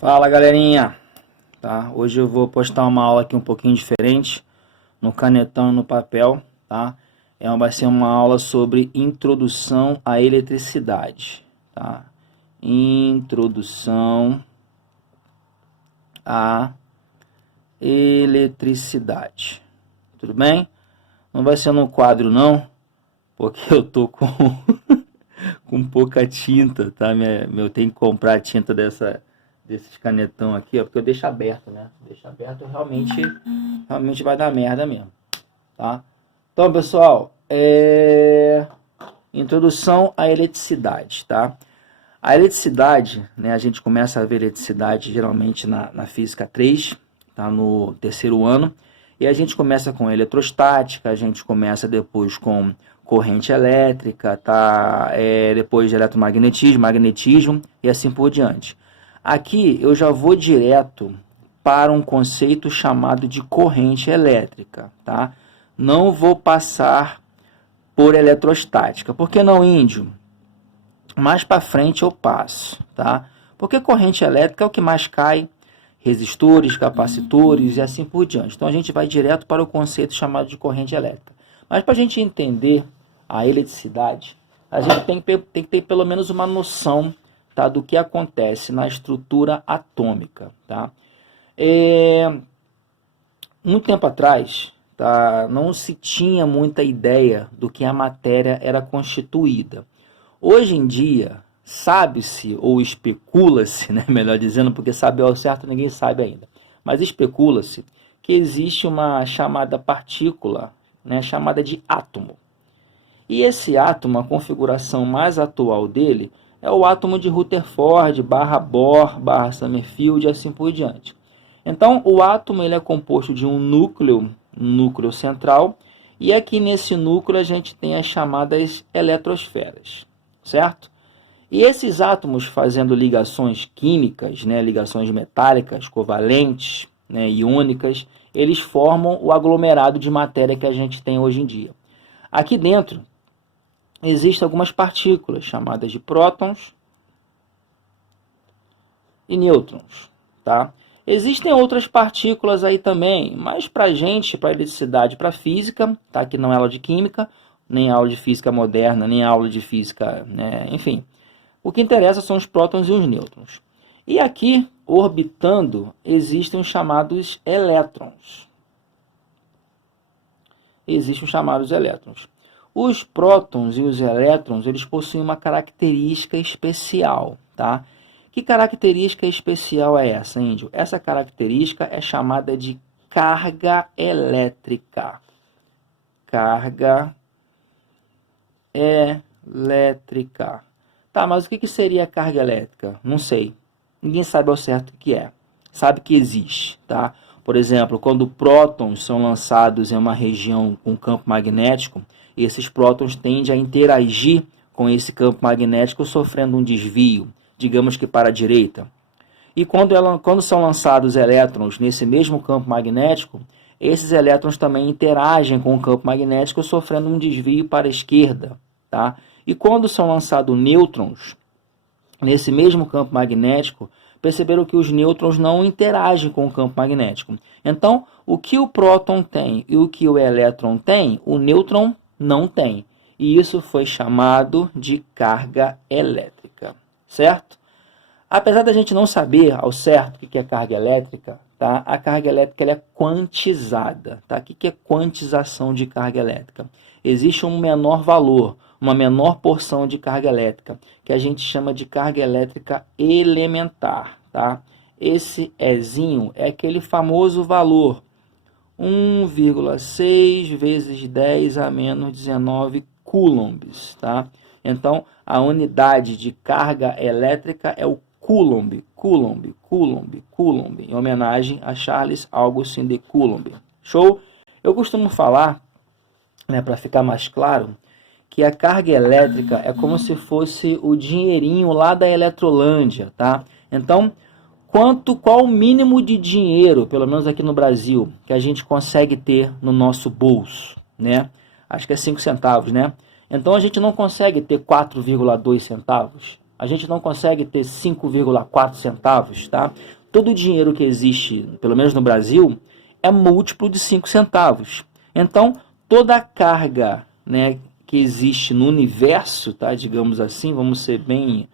Fala, galerinha, tá? Hoje eu vou postar uma aula aqui um pouquinho diferente, no canetão e no papel, tá? Vai ser uma aula sobre introdução à eletricidade, tá? Introdução à eletricidade, tudo bem? Não vai ser no quadro não, porque eu tô com, com pouca tinta, tá? Eu tenho que comprar tinta desses canetão aqui, ó, porque eu deixo aberto, né? Deixo aberto realmente vai dar merda mesmo, tá? Então, pessoal, introdução à eletricidade, tá? A eletricidade, né, a gente começa a ver eletricidade geralmente na física 3, tá? No terceiro ano, e a gente começa com eletrostática, a gente começa depois com corrente elétrica, tá? Depois de eletromagnetismo, magnetismo e assim por diante. Aqui eu já vou direto para um conceito chamado de corrente elétrica, tá? Não vou passar por eletrostática. Por que não, índio? Mais para frente eu passo, tá? Porque corrente elétrica é o que mais cai, resistores, capacitores e assim por diante. Então a gente vai direto para o conceito chamado de corrente elétrica. Mas para a gente entender a eletricidade, a gente tem que ter pelo menos uma noção, tá, do que acontece na estrutura atômica, tá? Muito tempo atrás, tá, não se tinha muita ideia do que a matéria era constituída. Hoje em dia, sabe-se ou especula-se, né, melhor dizendo, porque saber ao certo ninguém sabe ainda, mas especula-se que existe uma chamada partícula, né, chamada de átomo. E esse átomo, a configuração mais atual dele, é o átomo de Rutherford, Bohr, Summerfield e assim por diante. Então, o átomo ele é composto de um núcleo central, e aqui nesse núcleo a gente tem as chamadas eletrosferas, certo? E esses átomos fazendo ligações químicas, né, ligações metálicas, covalentes, né, iônicas, eles formam o aglomerado de matéria que a gente tem hoje em dia. Aqui dentro existem algumas partículas chamadas de prótons e nêutrons, tá? Existem outras partículas aí também, mas para a gente, para eletricidade, para física, tá? Que não é aula de química, nem aula de física moderna, nem aula de física, né? Enfim, o que interessa são os prótons e os nêutrons. E aqui, orbitando, existem os chamados elétrons. Existem os chamados elétrons. Os prótons e os elétrons, eles possuem uma característica especial, tá? Que característica especial é essa, índio? Essa característica é chamada de carga elétrica. Carga elétrica. Tá, mas o que seria carga elétrica? Não sei. Ninguém sabe ao certo o que é. Sabe que existe, tá? Por exemplo, quando prótons são lançados em uma região com campo magnético, esses prótons tendem a interagir com esse campo magnético sofrendo um desvio, digamos que para a direita. E quando são lançados elétrons nesse mesmo campo magnético, esses elétrons também interagem com o campo magnético sofrendo um desvio para a esquerda, tá? E quando são lançados nêutrons nesse mesmo campo magnético, perceberam que os nêutrons não interagem com o campo magnético. Então, o que o próton tem e o que o elétron tem, o nêutron não tem. E isso foi chamado de carga elétrica, certo? Apesar da gente não saber ao certo o que é carga elétrica, tá? A carga elétrica ela é quantizada. Tá? O que é quantização de carga elétrica? Existe um menor valor, uma menor porção de carga elétrica, que a gente chama de carga elétrica elementar. Tá? Esse Ezinho é aquele famoso valor 1,6 vezes 10 a menos 19 coulombs. Tá? Então, a unidade de carga elétrica é o Coulomb, em homenagem a Charles Augustin de Coulomb. Show? Eu costumo falar, né, para ficar mais claro, que a carga elétrica é como se fosse o dinheirinho lá da Eletrolândia, tá? Então, qual o mínimo de dinheiro, pelo menos aqui no Brasil, que a gente consegue ter no nosso bolso, né? Acho que é 5 centavos, né? Então, a gente não consegue ter 4,2 centavos. A gente não consegue ter 5,4 centavos, tá? Todo o dinheiro que existe, pelo menos no Brasil, é múltiplo de 5 centavos. Então, toda a carga, né, que existe no universo, tá? Digamos assim, vamos ser bem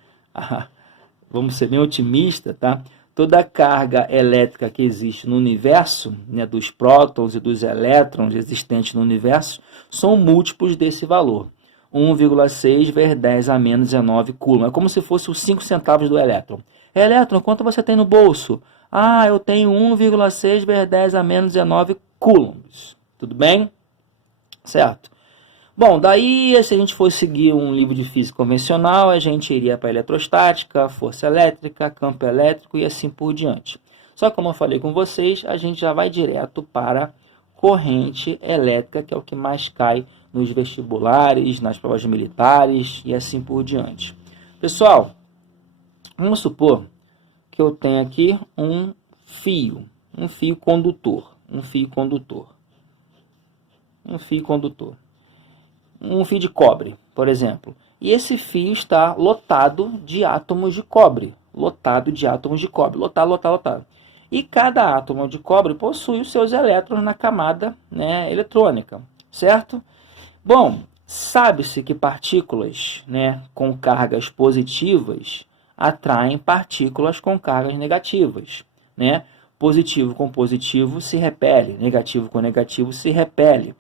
otimista, tá? Toda a carga elétrica que existe no universo, né, dos prótons e dos elétrons existentes no universo, são múltiplos desse valor. 1,6 vezes 10 a menos 19 coulomb. É como se fosse os 5 centavos do elétron. Elétron, quanto você tem no bolso? Ah, eu tenho 1,6 vezes 10 a menos 19 coulombs. Tudo bem? Certo. Bom, daí, se a gente fosse seguir um livro de física convencional, a gente iria para eletrostática, força elétrica, campo elétrico e assim por diante. Só que, como eu falei com vocês, a gente já vai direto para corrente elétrica, que é o que mais cai nos vestibulares, nas provas militares e assim por diante. Pessoal, vamos supor que eu tenho aqui um fio condutor, um fio de cobre, por exemplo. E esse fio está lotado de átomos de cobre. Lotado. E cada átomo de cobre possui os seus elétrons na camada, né, eletrônica, certo? Bom, sabe-se que partículas, né, com cargas positivas atraem partículas com cargas negativas, né? Positivo com positivo se repele, negativo com negativo se repele.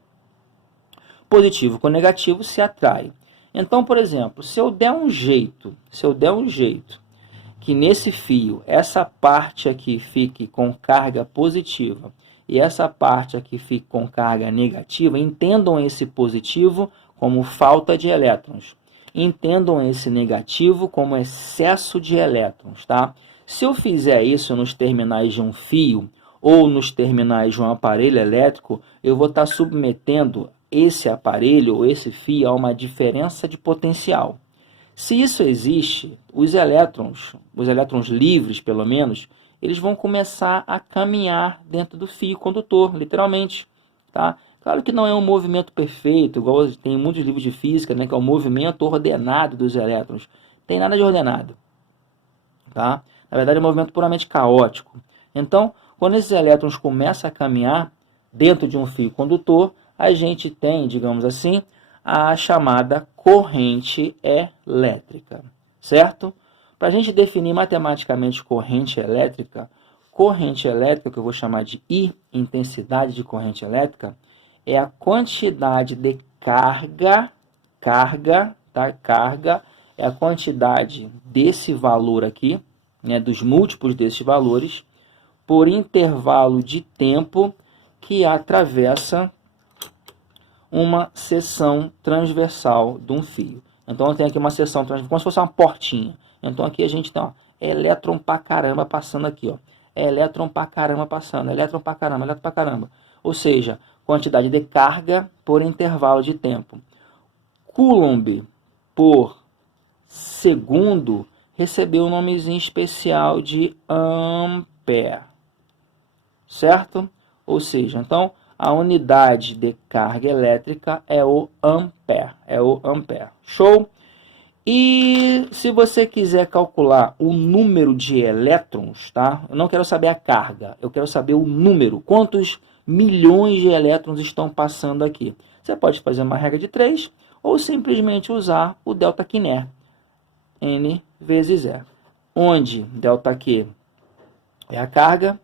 Positivo com negativo se atrai. Então, por exemplo, se eu der um jeito que nesse fio essa parte aqui fique com carga positiva e essa parte aqui fique com carga negativa, entendam esse positivo como falta de elétrons. Entendam esse negativo como excesso de elétrons, tá? Se eu fizer isso nos terminais de um fio ou nos terminais de um aparelho elétrico, eu vou estar submetendo esse aparelho ou esse fio a uma diferença de potencial. Se isso existe, os elétrons livres, pelo menos, eles vão começar a caminhar dentro do fio condutor, literalmente, tá? Claro que não é um movimento perfeito, igual tem muitos livros de física, né, que é o movimento ordenado dos elétrons. Não tem nada de ordenado, tá? Na verdade, é um movimento puramente caótico. Então, quando esses elétrons começam a caminhar dentro de um fio condutor, a gente tem, digamos assim, a chamada corrente elétrica, certo? Para a gente definir matematicamente corrente elétrica, que eu vou chamar de I, intensidade de corrente elétrica, é a quantidade de carga, é a quantidade desse valor aqui, né, dos múltiplos desses valores, por intervalo de tempo que atravessa uma seção transversal de um fio. Então, eu tenho aqui uma seção transversal, como se fosse uma portinha. Então, aqui a gente tem, ó, elétron pra caramba passando aqui, ó. Elétron pra caramba passando, elétron pra caramba. Ou seja, quantidade de carga por intervalo de tempo. Coulomb por segundo recebeu um nomezinho especial de ampere, certo? Ou seja, então, a unidade de carga elétrica é o ampere, Show? E se você quiser calcular o número de elétrons, tá? Eu não quero saber a carga, eu quero saber o número, quantos milhões de elétrons estão passando aqui. Você pode fazer uma regra de 3 ou simplesmente usar o ΔQ, N vezes E, onde ΔQ é a carga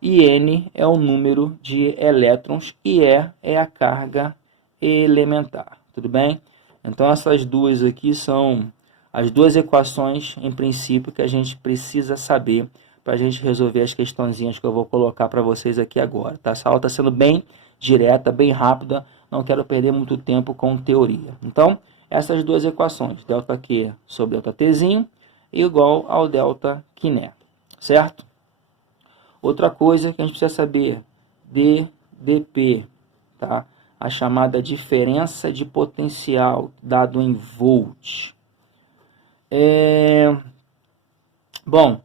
e N é o número de elétrons e E é a carga elementar, tudo bem? Então, essas duas aqui são as duas equações, em princípio, que a gente precisa saber para a gente resolver as questõezinhas que eu vou colocar para vocês aqui agora, tá? Essa aula está sendo bem direta, bem rápida, não quero perder muito tempo com teoria. Então, essas duas equações, ΔQ sobre ΔTzinho, igual ao ΔQ, certo? Outra coisa que a gente precisa saber, dP, tá? A chamada diferença de potencial, dado em volts. Bom,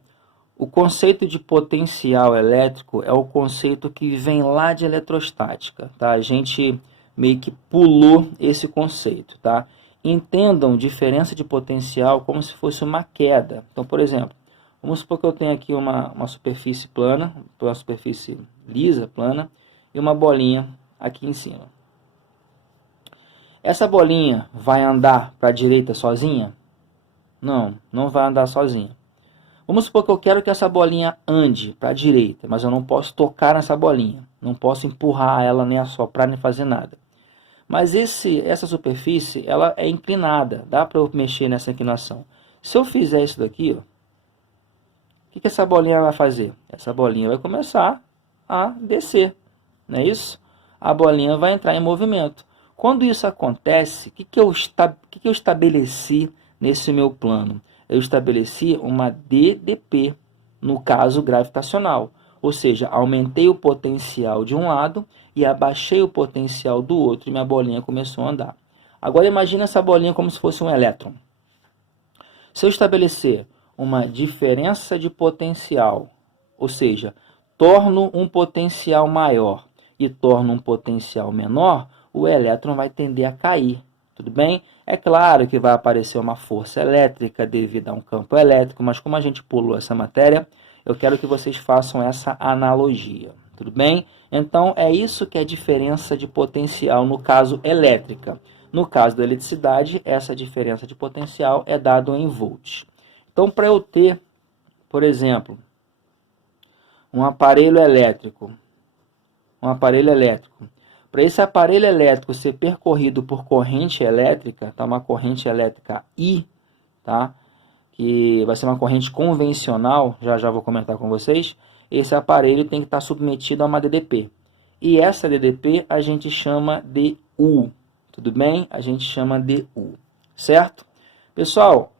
o conceito de potencial elétrico é o conceito que vem lá de eletrostática, tá? A gente meio que pulou esse conceito, tá? Entendam diferença de potencial como se fosse uma queda. Então, por exemplo, vamos supor que eu tenho aqui uma superfície plana, uma superfície lisa, plana, e uma bolinha aqui em cima. Essa bolinha vai andar para a direita sozinha? Não, não vai andar sozinha. Vamos supor que eu quero que essa bolinha ande para a direita, mas eu não posso tocar nessa bolinha, não posso empurrar ela, nem assoprar, nem fazer nada. Mas essa superfície, ela é inclinada, dá para eu mexer nessa inclinação. Se eu fizer isso daqui, ó, o que essa bolinha vai fazer? Essa bolinha vai começar a descer, não é isso? A bolinha vai entrar em movimento. Quando isso acontece, o que eu estabeleci nesse meu plano? Eu estabeleci uma DDP, no caso gravitacional. Ou seja, aumentei o potencial de um lado e abaixei o potencial do outro e minha bolinha começou a andar. Agora imagine essa bolinha como se fosse um elétron. Se eu estabelecer uma diferença de potencial, ou seja, torno um potencial maior e torno um potencial menor, o elétron vai tender a cair. Tudo bem? É claro que vai aparecer uma força elétrica devido a um campo elétrico, mas como a gente pulou essa matéria, eu quero que vocês façam essa analogia. Tudo bem? Então, é isso que é a diferença de potencial no caso elétrica. No caso da eletricidade, essa diferença de potencial é dada em volts. Então, para eu ter, por exemplo, um aparelho elétrico, para esse aparelho elétrico ser percorrido por corrente elétrica, tá? Uma corrente elétrica I, tá? Que vai ser uma corrente convencional, já vou comentar com vocês, esse aparelho tem que estar submetido a uma DDP. E essa DDP a gente chama de U, tudo bem? A gente chama de U, certo? Pessoal,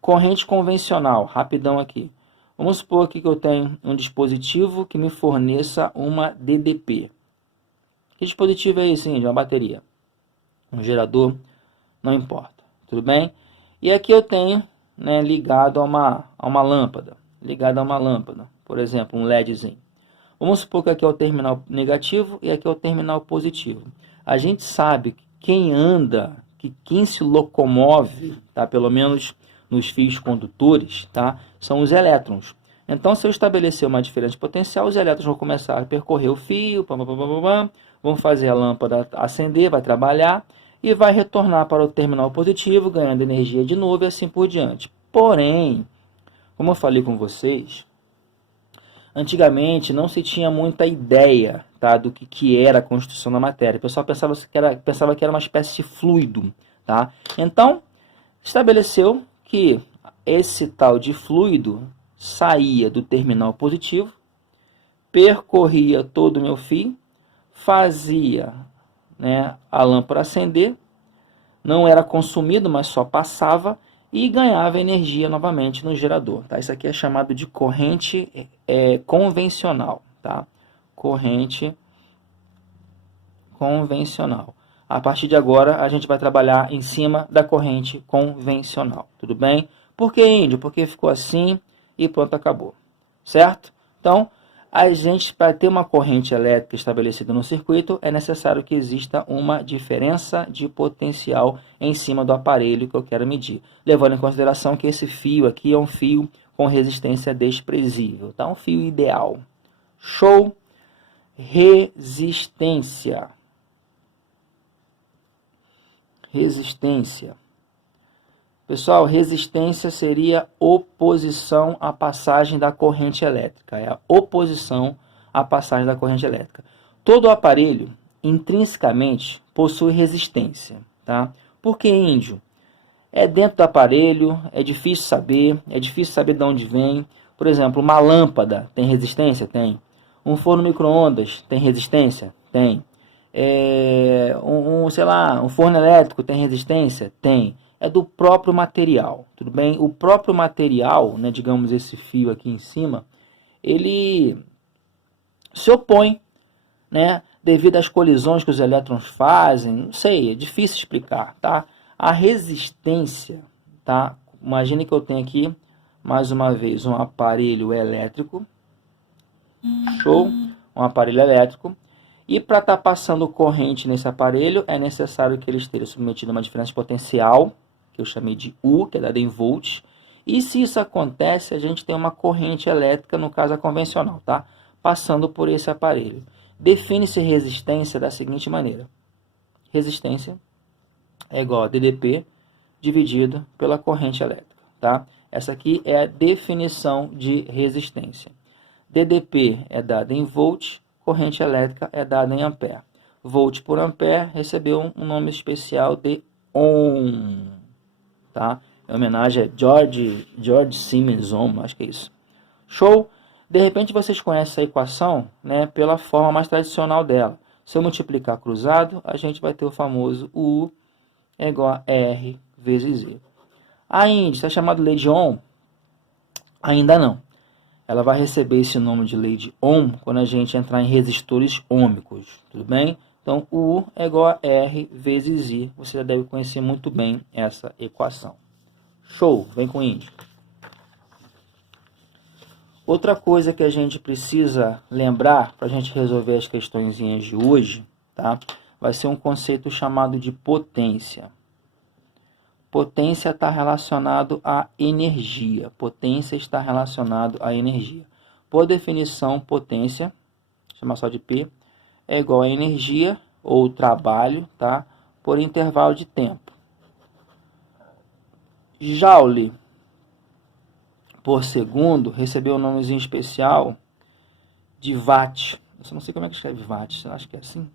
corrente convencional, rapidão aqui. Vamos supor aqui que eu tenho um dispositivo que me forneça uma DDP. Que dispositivo é esse, gente? Uma bateria, um gerador, não importa, tudo bem? E aqui eu tenho, né, ligado a uma lâmpada, por exemplo, um LEDzinho. Vamos supor que aqui é o terminal negativo e aqui é o terminal positivo. A gente sabe que quem anda, quem se locomove, tá, pelo menos nos fios condutores, tá, são os elétrons. Então, se eu estabelecer uma diferença de potencial, os elétrons vão começar a percorrer o fio, vão fazer a lâmpada acender, vai trabalhar e vai retornar para o terminal positivo, ganhando energia de novo e assim por diante. Porém, como eu falei com vocês, antigamente não se tinha muita ideia, tá, do que era a constituição da matéria. O pessoal pensava que era uma espécie de fluido. Tá? Então, estabeleceu que esse tal de fluido saía do terminal positivo, percorria todo o meu fio, fazia, né, a lâmpada acender, não era consumido, mas só passava e ganhava energia novamente no gerador. Tá? Isso aqui é chamado de corrente convencional. Tá? Corrente convencional. A partir de agora, a gente vai trabalhar em cima da corrente convencional. Tudo bem? Por que, índio? Porque ficou assim e pronto, acabou. Certo? Então, a gente, para ter uma corrente elétrica estabelecida no circuito, é necessário que exista uma diferença de potencial em cima do aparelho que eu quero medir. Levando em consideração que esse fio aqui é um fio com resistência desprezível. Tá? Um fio ideal. Show? Resistência. Resistência. Pessoal, resistência seria oposição à passagem da corrente elétrica. É a oposição à passagem da corrente elétrica. Todo aparelho, intrinsecamente, possui resistência. Tá? Por que, índio? É dentro do aparelho, é difícil saber de onde vem. Por exemplo, uma lâmpada tem resistência? Tem. Um forno micro-ondas tem resistência? Tem. Sei lá, um forno elétrico tem resistência? Tem. É do próprio material, tudo bem? O próprio material, né, digamos esse fio aqui em cima, ele se opõe, né, devido às colisões que os elétrons fazem, não sei, é difícil explicar, tá? A resistência, tá? Imagine que eu tenho aqui, mais uma vez, um aparelho elétrico, show, um aparelho elétrico, E para estar passando corrente nesse aparelho, é necessário que ele esteja submetido a uma diferença de potencial, que eu chamei de U, que é dada em volts. E se isso acontece, a gente tem uma corrente elétrica, no caso a convencional, tá? Passando por esse aparelho. Define-se resistência da seguinte maneira. Resistência é igual a DDP dividido pela corrente elétrica, tá? Essa aqui é a definição de resistência. DDP é dada em volt, corrente elétrica é dada em ampere. Volt por ampere recebeu um nome especial de ohm, tá? Em homenagem a George Siemens Ohm, acho que é isso. Show? De repente vocês conhecem essa equação, né, pela forma mais tradicional dela. Se eu multiplicar cruzado, a gente vai ter o famoso U é igual a R vezes Z. A índice é chamada lei de Ohm? Ainda não. Ela vai receber esse nome de lei de Ohm quando a gente entrar em resistores ôhmicos, tudo bem? Então, U é igual a R vezes I. Você já deve conhecer muito bem essa equação. Show! Vem com índice. Outra coisa que a gente precisa lembrar para a gente resolver as questões de hoje, tá? Vai ser um conceito chamado de potência. Potência está relacionado à energia. Potência está relacionado à energia. Por definição, potência, chama só de P, é igual a energia ou trabalho, tá? Por intervalo de tempo. Joule por segundo recebeu um nomezinho especial de watt. Eu não sei como é que escreve watt, acho que é assim.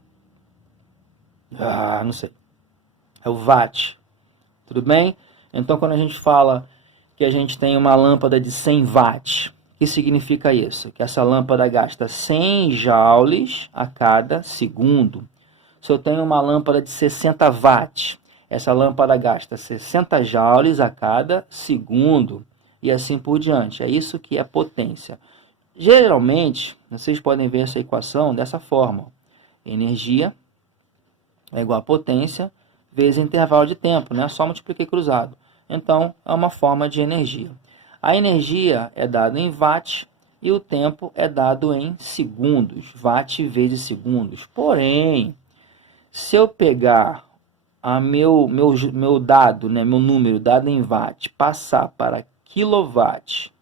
Não sei. É o watt. Tudo bem? Então, quando a gente fala que a gente tem uma lâmpada de 100 watts, o que significa isso? Que essa lâmpada gasta 100 joules a cada segundo. Se eu tenho uma lâmpada de 60 watts, essa lâmpada gasta 60 joules a cada segundo. E assim por diante. É isso que é potência. Geralmente, vocês podem ver essa equação dessa forma. Energia é igual a potência vezes intervalo de tempo, né? Só multipliquei cruzado. Então, é uma forma de energia. A energia é dada em watt e o tempo é dado em segundos. Watt vezes segundos. Porém, se eu pegar meu dado, né, meu número dado em watt, passar para quilowatt,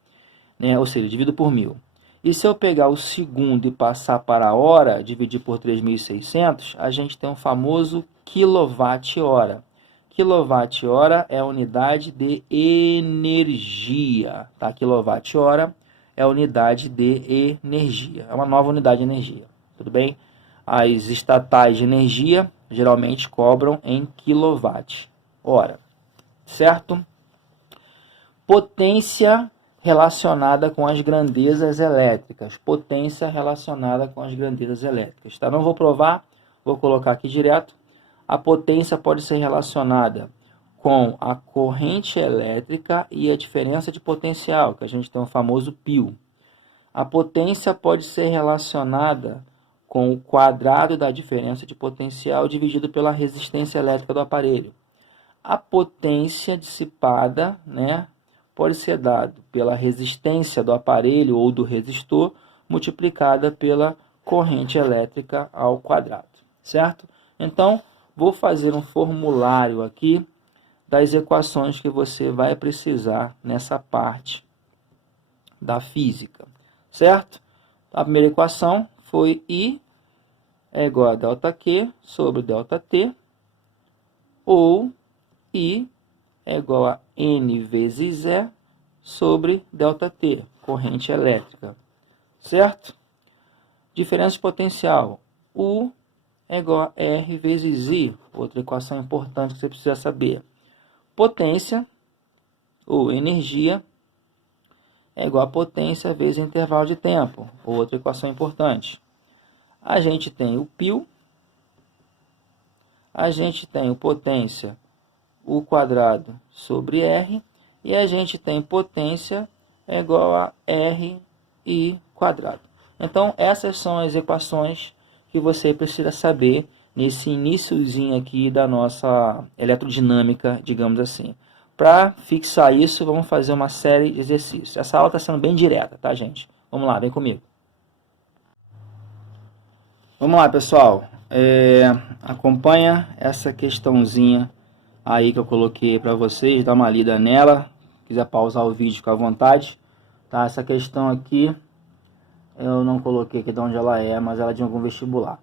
né, ou seja, divido por 1000. E se eu pegar o segundo e passar para a hora, dividir por 3.600, a gente tem um famoso quilowatt-hora. Quilowatt-hora é a unidade de energia, tá? Quilowatt-hora é a unidade de energia, é uma nova unidade de energia, tudo bem? As estatais de energia geralmente cobram em quilowatt-hora, certo? Potência relacionada com as grandezas elétricas. Potência relacionada com as grandezas elétricas. Tá? Não vou provar, vou colocar aqui direto. A potência pode ser relacionada com a corrente elétrica e a diferença de potencial, que a gente tem o famoso π. A potência pode ser relacionada com o quadrado da diferença de potencial dividido pela resistência elétrica do aparelho. A potência dissipada, né, pode ser dado pela resistência do aparelho ou do resistor multiplicada pela corrente elétrica ao quadrado, certo? Então, vou fazer um formulário aqui das equações que você vai precisar nessa parte da física, certo? A primeira equação foi I é igual a ΔQ sobre ΔT, ou I é igual a N vezes E sobre ΔT, corrente elétrica, certo? Diferença de potencial, U é igual a R vezes I, outra equação importante que você precisa saber. Potência, ou energia, é igual a potência vezes intervalo de tempo, outra equação importante. A gente tem o π, a gente tem o potência U quadrado sobre R, e a gente tem potência é igual a RI quadrado. Então, essas são as equações que você precisa saber nesse iniciozinho aqui da nossa eletrodinâmica, digamos assim. Para fixar isso, vamos fazer uma série de exercícios. Essa aula está sendo bem direta, tá, gente? Vamos lá, vem comigo. Vamos lá, pessoal. Acompanha essa questãozinha aí que eu coloquei para vocês, dá uma lida nela. Se quiser pausar o vídeo, fica à vontade. Tá? Essa questão aqui, eu não coloquei aqui de onde ela é, mas ela é de algum vestibular.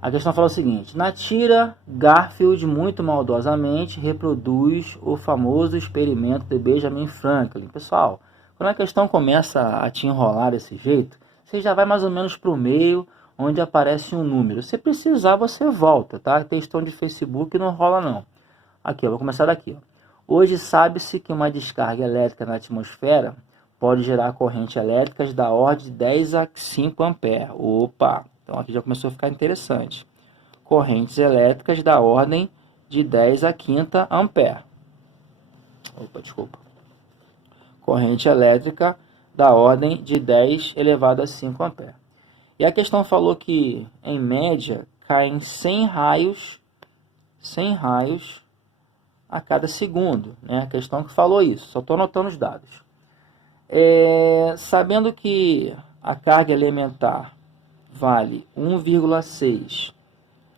A questão fala o seguinte: na tira, Garfield muito maldosamente reproduz o famoso experimento de Benjamin Franklin. Pessoal, quando a questão começa a te enrolar desse jeito, você já vai mais ou menos para o meio, onde aparece um número. Se precisar, você volta, tá? Textão de Facebook não rola não. Aqui, eu vou começar daqui. Hoje sabe-se que uma descarga elétrica na atmosfera pode gerar correntes elétricas da ordem de 10 a 5 amperes. Opa! Então aqui já começou a ficar interessante. Correntes elétricas da ordem de 10 a 5 amperes. Opa, desculpa. Corrente elétrica da ordem de 10 elevado a 5 amperes. E a questão falou que, em média, caem 100 raios a cada segundo. Né? A questão que falou isso, só estou anotando os dados. Sabendo que a carga elementar vale 1,6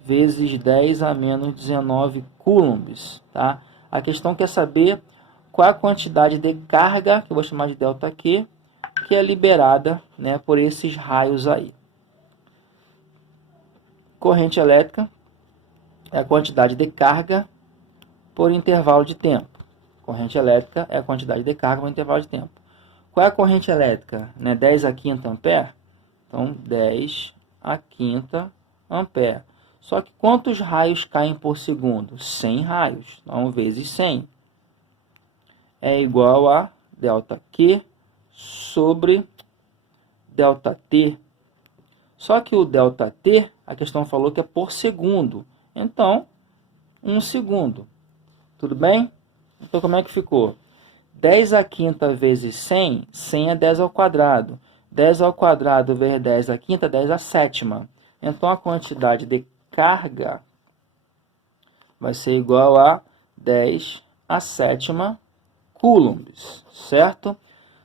vezes 10 a menos 19 coulombs, tá? A questão quer saber qual a quantidade de carga, que eu vou chamar de delta Q, que é liberada, né, por esses raios aí. Corrente elétrica é a quantidade de carga por intervalo de tempo. Corrente elétrica é a quantidade de carga por intervalo de tempo. Qual é a corrente elétrica? Né? 10 a 5 ampere? Então, 10 a 5 ampere. Só que quantos raios caem por segundo? 100 raios. Então, vezes 100 é igual a delta Q sobre delta T. Só que o delta T, a questão falou que é por segundo. Então, 1 segundo. Tudo bem? Então, como é que ficou? 10 a 5 vezes 100, 100 é 10 ao quadrado. 10 ao quadrado vezes 10 a 5, 10 a sétima. Então, a quantidade de carga vai ser igual a 10 a sétima coulombs, certo?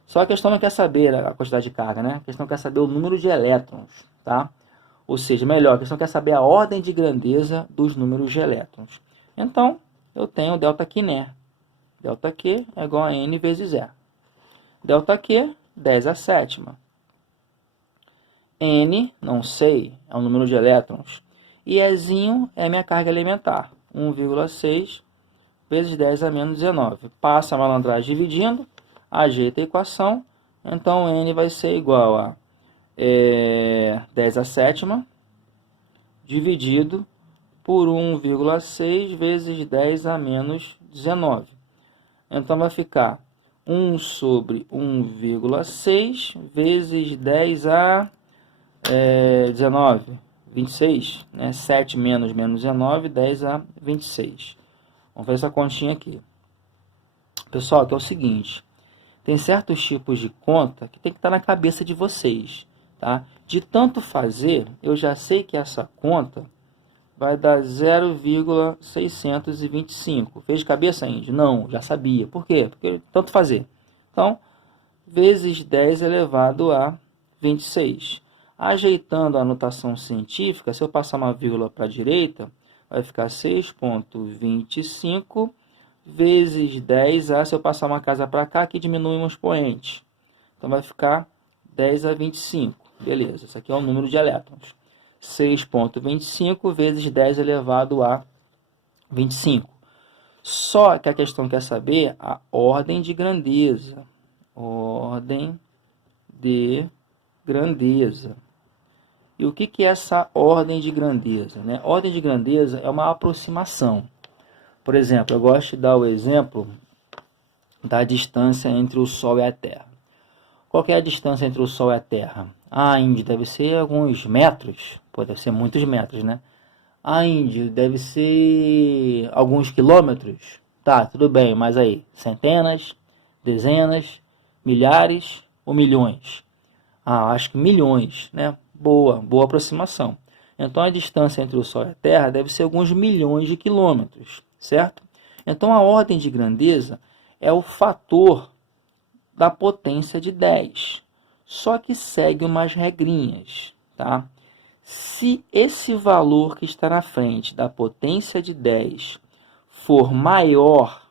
Só a questão não quer saber a quantidade de carga, né? A questão quer saber o número de elétrons, tá? Ou seja, melhor, a questão quer saber a ordem de grandeza dos números de elétrons. Então, eu tenho o delta Q, né? Delta Q é igual a N vezes E. Delta Q, 10 a sétima. N, não sei, é o número de elétrons. E Ezinho é minha carga elementar. 1,6 vezes 10 a menos 19. Passa a malandragem dividindo, ajeita a equação. Então, N vai ser igual a 10 a sétima dividido por 1,6 vezes 10 a menos 19. Então, vai ficar 1 sobre 1,6 vezes 10 a 19, 26, né? 7 menos 19, 10 a 26. Vamos fazer essa continha aqui. Pessoal, que é o seguinte, tem certos tipos de conta que tem que estar na cabeça de vocês, tá? De tanto fazer, eu já sei que essa conta vai dar 0,625. Fez de cabeça, Indy? Não, já sabia. Por quê? Porque tanto fazer. Então, vezes 10 elevado a 26. Ajeitando a notação científica, se eu passar uma vírgula para a direita, vai ficar 6,25 vezes 10 a, se eu passar uma casa para cá, aqui diminui um expoente. Então, vai ficar 10 a 25. Beleza, esse aqui é o número de elétrons. 6,25 vezes 10 elevado a 25. Só que a questão quer saber a ordem de grandeza. Ordem de grandeza. E o que é essa ordem de grandeza? Né? Ordem de grandeza é uma aproximação. Por exemplo, eu gosto de dar o exemplo da distância entre o Sol e a Terra. Qual é a distância entre o Sol e a Terra? Indy, deve ser alguns metros. Pô, deve ser muitos metros, né? Indy, deve ser alguns quilômetros. Tá, tudo bem, mas aí, centenas, dezenas, milhares ou milhões? Acho que milhões, né? Boa aproximação. Então, a distância entre o Sol e a Terra deve ser alguns milhões de quilômetros, certo? Então, a ordem de grandeza é o fator da potência de 10. Só que segue umas regrinhas, tá? Se esse valor que está na frente da potência de 10 for maior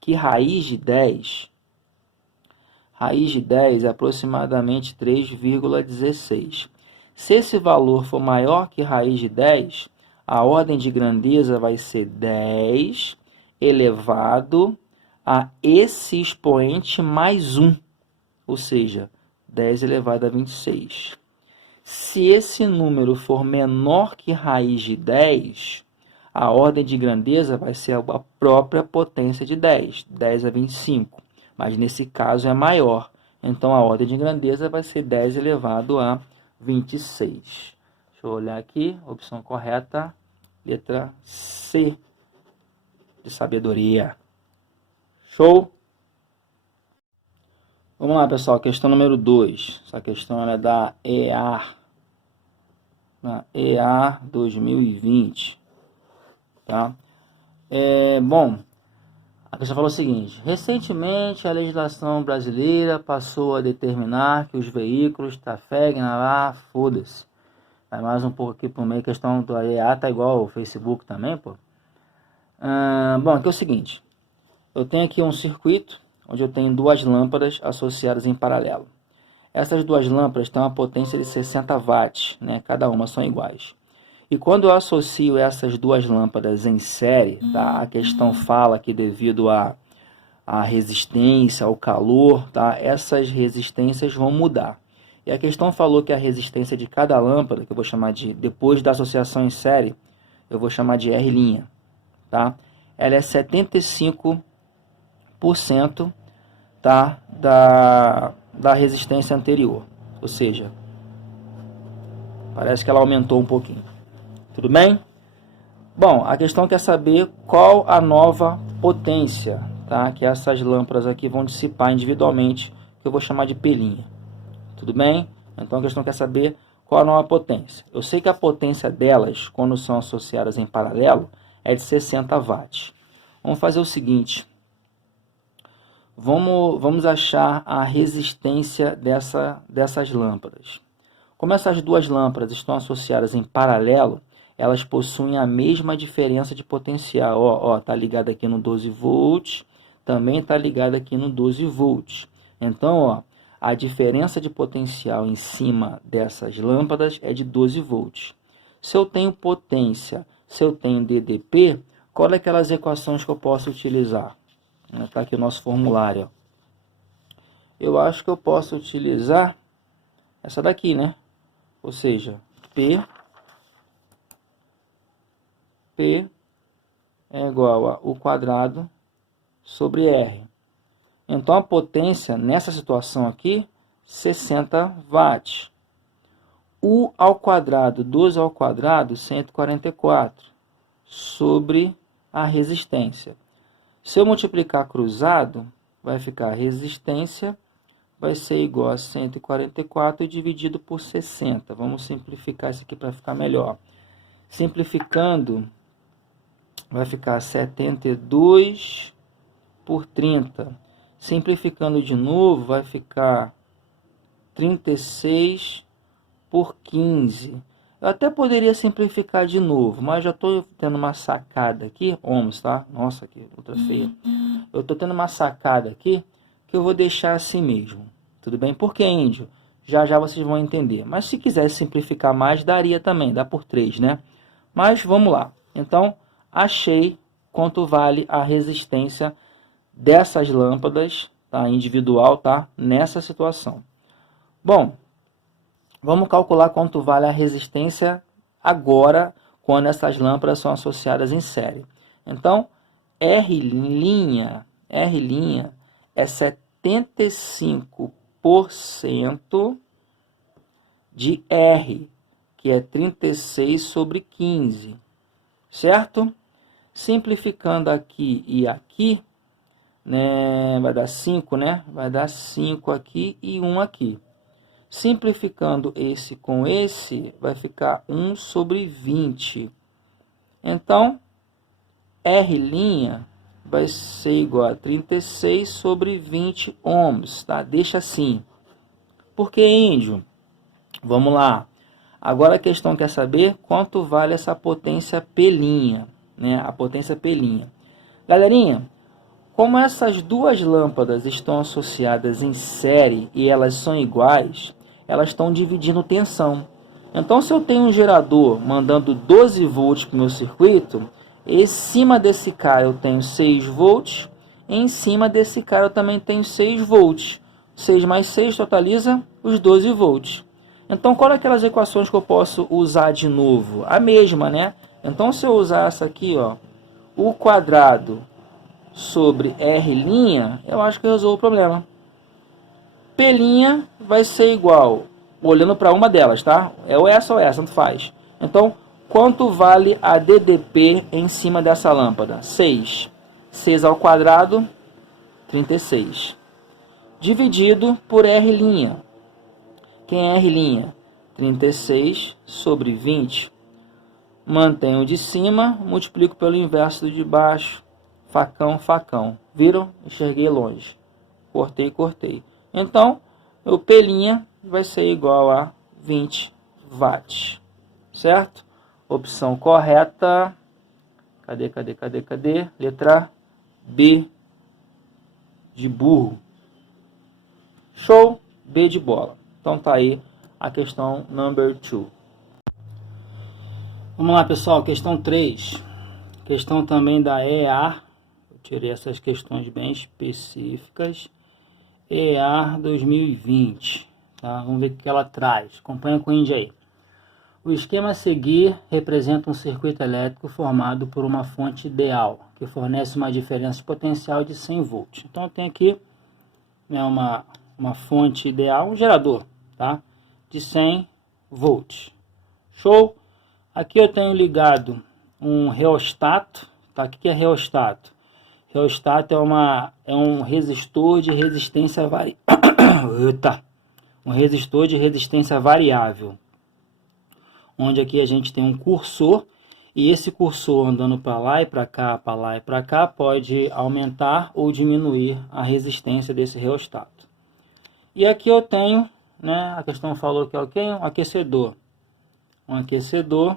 que raiz de 10 é aproximadamente 3,16. Se esse valor for maior que raiz de 10, a ordem de grandeza vai ser 10 elevado a esse expoente mais 1, ou seja, 10 elevado a 26. Se esse número for menor que raiz de 10, a ordem de grandeza vai ser a própria potência de 10, 10 a 25. Mas nesse caso é maior. Então a ordem de grandeza vai ser 10 elevado a 26. Deixa eu olhar aqui. Opção correta, letra C, de sabedoria. Show? Vamos lá, pessoal. Questão número 2. Essa questão é da EA 2020. Tá? Bom, a questão falou o seguinte: recentemente a legislação brasileira passou a determinar que os veículos trafeguem lá, foda-se. Vai mais um pouco aqui por meio, a questão do EA tá igual ao Facebook também, pô. Bom, aqui é o seguinte: eu tenho aqui um circuito onde eu tenho duas lâmpadas associadas em paralelo. Essas duas lâmpadas têm uma potência de 60 watts, né? Cada uma são iguais. E quando eu associo essas duas lâmpadas em série, tá? A questão fala que devido à resistência, ao calor, tá? Essas resistências vão mudar. E a questão falou que a resistência de cada lâmpada, que eu vou chamar de, depois da associação em série, eu vou chamar de R', tá? Ela é 75%, tá? da resistência anterior. Ou seja, parece que ela aumentou um pouquinho. Tudo bem? Bom, a questão quer saber qual a nova potência, tá? Que essas lâmpadas aqui vão dissipar individualmente, que eu vou chamar de P'. Tudo bem? Então a questão quer saber qual a nova potência. Eu sei que a potência delas, quando são associadas em paralelo, é de 60 watts. Vamos fazer o seguinte. Vamos achar a resistência dessas lâmpadas. Como essas duas lâmpadas estão associadas em paralelo, elas possuem a mesma diferença de potencial. Ó, tá ligado aqui no 12 volts, também tá ligado aqui no 12 volts. Então, ó, a diferença de potencial em cima dessas lâmpadas é de 12 volts. Se eu tenho potência, se eu tenho DDP, qual é aquelas equações que eu posso utilizar? Está aqui o nosso formulário. Eu acho que eu posso utilizar essa daqui, né? Ou seja, P é igual a U quadrado sobre R. Então a potência nessa situação aqui, 60 watts. U ao quadrado, 12 ao quadrado, 144, sobre a resistência. Se eu multiplicar cruzado, vai ficar a resistência, vai ser igual a 144 dividido por 60. Vamos simplificar isso aqui para ficar melhor. Simplificando, vai ficar 72 por 30. Simplificando de novo, vai ficar 36 por 15. Eu até poderia simplificar de novo, mas já estou tendo uma sacada aqui, ohms, tá? Nossa, que outra feia. Eu estou tendo uma sacada aqui que eu vou deixar assim mesmo. Tudo bem? Por que, índio? Já já vocês vão entender. Mas se quiser simplificar mais, daria também, dá por 3, né? Mas vamos lá. Então, achei quanto vale a resistência dessas lâmpadas, tá? Individual, tá? Nessa situação. Bom, vamos calcular quanto vale a resistência agora, quando essas lâmpadas são associadas em série. Então, R' é 75% de R, que é 36 sobre 15, certo? Simplificando aqui e aqui, né, vai dar 5, né? Vai dar 5 aqui e 1 aqui. Simplificando esse com esse, vai ficar 1 sobre 20. Então, R' vai ser igual a 36 sobre 20 ohms, tá? Deixa assim. Por que, índio? Vamos lá. Agora a questão quer saber quanto vale essa potência P', né? A potência P'. Galerinha, como essas duas lâmpadas estão associadas em série e elas são iguais, elas estão dividindo tensão. Então, se eu tenho um gerador mandando 12 volts para o meu circuito, em cima desse cara eu tenho 6 volts, em cima desse cara eu também tenho 6 volts. 6 mais 6 totaliza os 12 volts. Então, qual é aquelas equações que eu posso usar de novo? A mesma, né? Então, se eu usar essa aqui, ó, o quadrado sobre R', eu acho que eu resolvo o problema. P' vai ser igual, olhando para uma delas, tá? É ou essa, tanto faz. Então, quanto vale a DDP em cima dessa lâmpada? 6. 6 ao quadrado, 36. Dividido por R'. Quem é R'? 36 sobre 20. Mantenho o de cima, multiplico pelo inverso do de baixo. Facão, facão. Viram? Enxerguei longe. Cortei, cortei. Então, o P' vai ser igual a 20 watts. Certo? Opção correta. Cadê? Letra B de burro. Show? B de bola. Então tá aí a questão number 2. Vamos lá, pessoal. Questão 3. Questão também da EA. Eu tirei essas questões bem específicas. EA 2020. Tá? Vamos ver o que ela traz. Acompanha com o índio aí. O esquema a seguir representa um circuito elétrico formado por uma fonte ideal, que fornece uma diferença potencial de 100 volts. Então eu tenho aqui, né, uma fonte ideal, um gerador, tá? De 100 volts. Show? Aqui eu tenho ligado um reostato, tá? O que é reostato? Reostato é um resistor de resistência um resistor de resistência variável, onde aqui a gente tem um cursor, e esse cursor andando para lá e para cá, para lá e para cá, pode aumentar ou diminuir a resistência desse reostato. E aqui eu tenho, né, a questão falou que é o quê? Um aquecedor. Um aquecedor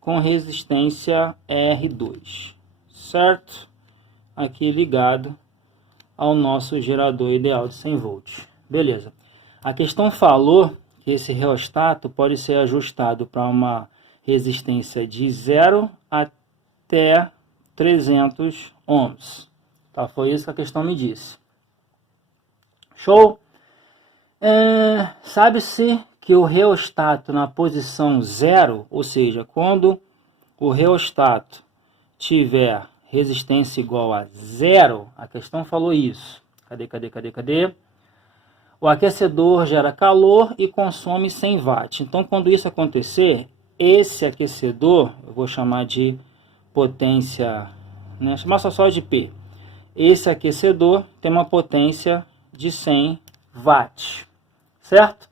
com resistência R2, certo? Aqui ligado ao nosso gerador ideal de 100 volts. Beleza. A questão falou que esse reostato pode ser ajustado para uma resistência de 0 até 300 ohms. Tá? Foi isso que a questão me disse. Show? Sabe-se que o reostato na posição 0, ou seja, quando o reostato tiver resistência igual a 0, a questão falou isso. Cadê? O aquecedor gera calor e consome 100 watts. Então, quando isso acontecer, esse aquecedor, eu vou chamar de potência, né, chamar só de P. Esse aquecedor tem uma potência de 100 watts, certo?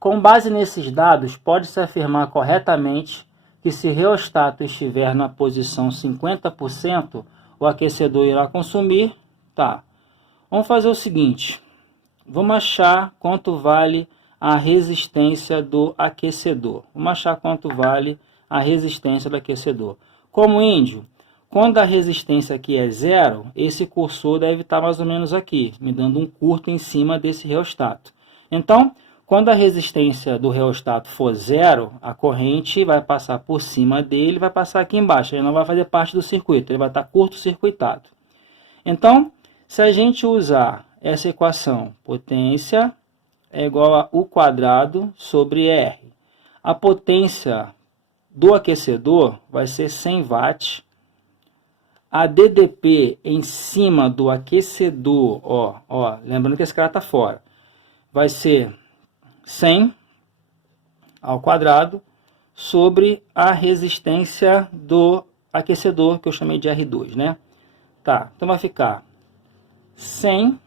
Com base nesses dados, pode-se afirmar corretamente que se o reostato estiver na posição 50%, o aquecedor irá consumir. Tá. Vamos fazer o seguinte. Vamos achar quanto vale a resistência do aquecedor. Vamos achar quanto vale a resistência do aquecedor. Como índio, quando a resistência aqui é 0, esse cursor deve estar mais ou menos aqui, me dando um curto em cima desse reostato. Então, quando a resistência do reostato for 0, a corrente vai passar por cima dele, vai passar aqui embaixo. Ele não vai fazer parte do circuito, ele vai estar curto-circuitado. Então, se a gente usar essa equação, potência é igual a U quadrado sobre R. A potência do aquecedor vai ser 100 watts. A DDP em cima do aquecedor, lembrando que esse cara está fora, vai ser 100 ao quadrado sobre a resistência do aquecedor, que eu chamei de R2, né? Tá, então vai ficar 100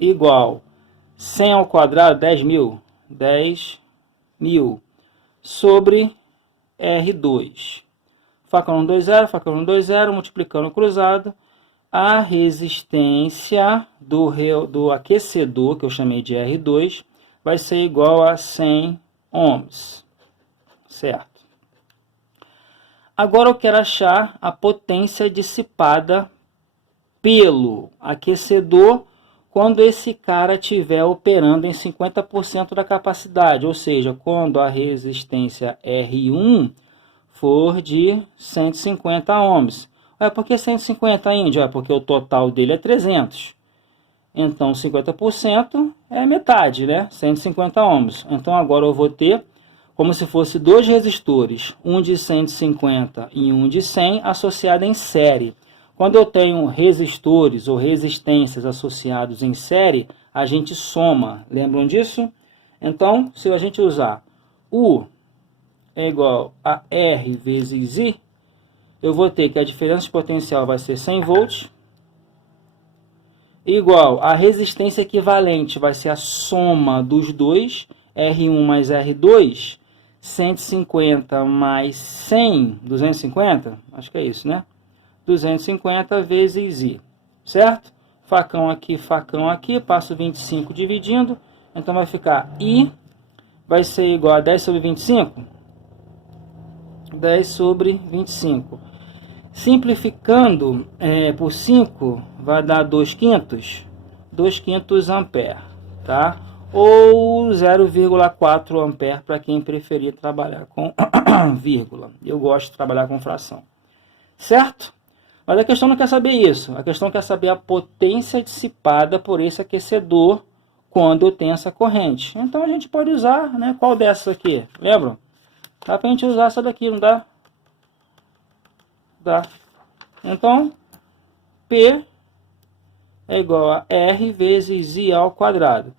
igual 100 ao quadrado, 10.000, 10.000 sobre R2. Facão no 2, 0, facão no 2, 0, multiplicando cruzado, a resistência do aquecedor, que eu chamei de R2, vai ser igual a 100 ohms, certo? Agora eu quero achar a potência dissipada pelo aquecedor quando esse cara estiver operando em 50% da capacidade, ou seja, quando a resistência R1 for de 150 ohms. Por que 150, Índio? Porque o total dele é 300. Então, 50% é metade, né? 150 ohms. Então, agora eu vou ter como se fosse dois resistores, um de 150 e um de 100, associados em série. Quando eu tenho resistores ou resistências associados em série, a gente soma. Lembram disso? Então, se a gente usar U é igual a R vezes I, eu vou ter que a diferença de potencial vai ser 100 volts, igual a resistência equivalente vai ser a soma dos dois, R1 mais R2, 150 mais 100, 250, acho que é isso, né? 250 vezes I, certo? Facão aqui, passo 25 dividindo, então vai ficar I, vai ser igual a 10 sobre 25? 10 sobre 25. Simplificando por 5, vai dar 2 quintos ampere, tá? Ou 0,4 ampere para quem preferir trabalhar com vírgula. Eu gosto de trabalhar com fração, certo? Mas a questão não quer saber isso, a questão quer saber a potência dissipada por esse aquecedor quando eu tenho essa corrente. Então a gente pode usar, né? Qual dessas aqui? Lembram? Dá para a gente usar essa daqui, não dá? Dá. Então, P é igual a R vezes I ao quadrado.